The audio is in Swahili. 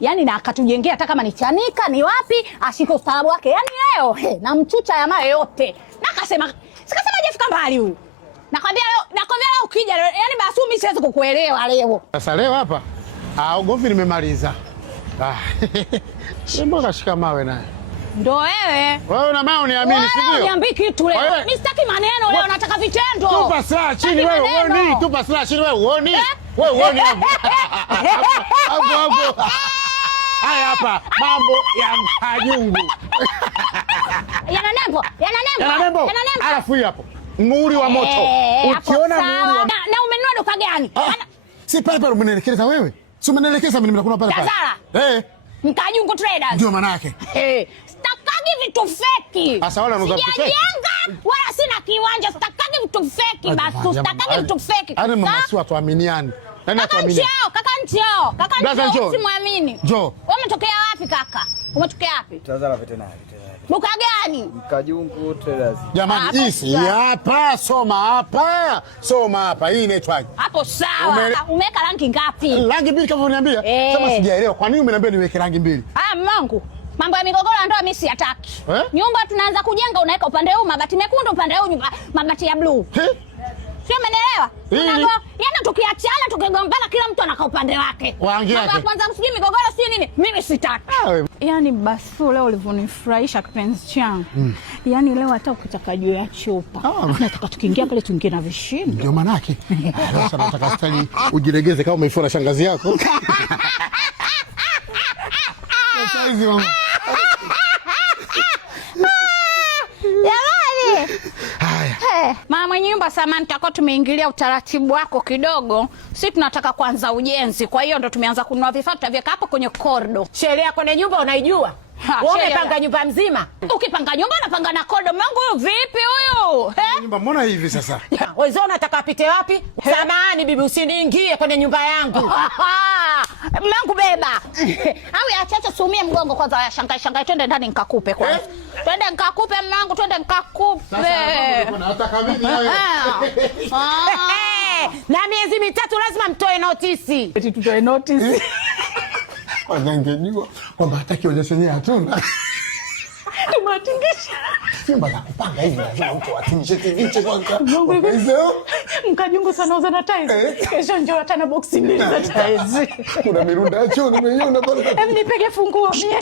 Yaani na akatujengea hata kama ni Chanika ni wapi ashike ustaarabu wake. Yaani leo na mchucha ya mawe yote. Na akasema sikasema hajafika mbali huyu. Nakwambia leo ukija yaani basi mimi siwezi kukuelewa leo. Sasa leo hapa ugomvi nimemaliza. Simba kashika mawe naye. Ndo wewe. Wewe una maana uniamini si ndio? Niambii kitu leo. Mimi sitaki maneno leo, nataka vitendo. Tupa silaha chini wewe, uone. Tupa silaha chini wewe, uone. Wewe uone hapo. Hapo. Haya hapa mambo ya Mkajungu. Yana nembo. Alafu hii hapo. Muhuri wa moto. Ukiona muhuri wa na umenunua duka gani? Si pale umenielekeza wewe. Si umenielekeza mimi nimekuna pale pale. Tazara. Mkajungu Traders. Ndio maana yake. Sitakagi vitu feki. Sasa wala unauza vitu feki. Sijajenga wala sina kiwanja, sitakagi vitu feki basi, sitakagi vitu feki. Yaani mama si watu waaminiani. Yaani watu waaminiani. Kaka nchio, usimwamini. Jo. Wewe umetokea wapi kaka? Umetokea wapi? Tazara veterinary. Duka gani? Mkajungu Traders. Jamani hii hapa, soma hapa. Hii inaitwaje? Hapo sawa. Umeweka rangi ngapi? Rangi mbili kama uniambia. Sema sijaelewa. Kwa nini umeniambia niweke rangi mbili? Mungu. Mambo ya migogoro ndio mimi siyataki. Nyumba tunaanza kujenga unaweka upande huu mabati mekundu, upande huu mabati ya blue. Sio umeelewa? Yaani tukiachana tukigombana kila mtu anakaa upande wake. Mambo kwanza msijui migogoro sio nini? Mimi sitaki. Yaani basi leo ulivyonifurahisha kipenzi changu. Yaani leo hata ukitaka juu ya chupa. Nataka tukiingia pale tuingie na vishindo. Ndio maana yake. Sasa nataka stali ujilegeze kama umeifura shangazi yako. Saizi mama. Mama mwenye nyumba samani, tutakuwa tumeingilia utaratibu wako kidogo. Sisi tunataka kuanza ujenzi, kwa hiyo ndo tumeanza kununua vifaa tutaviweka hapo kwenye kordo. Sheria kwenye nyumba unaijua? Wewe umepanga nyumba nzima. Ukipanga nyumba unapanga na kordo. Mungu huyu vipi huyu? Nyumba mbona hivi sasa? Wewe unataka apite wapi? Samahani bibi, usiniingie kwenye nyumba yangu. Mungu beba. Au achacha sumie mgongo kwanza, ya shangai twende ndani nikakupe kwanza. Twende nikakupe mwanangu, twende nikakupe. Sasa nataka mimi hayo. Na miezi mitatu lazima mtoe notice. Eti tutoe notice. Kwanza ngejua kwamba hataki onyeshe yeye hatuna. Tumatingisha. Simba za kupanga hivi lazima mtu atingishe kiviche kwanza. Mkajungu sana uza na tiles. Kesho njoo hata na box mbili za tiles. Kuna mirunda choni umeiona pale. Nipige funguo mie.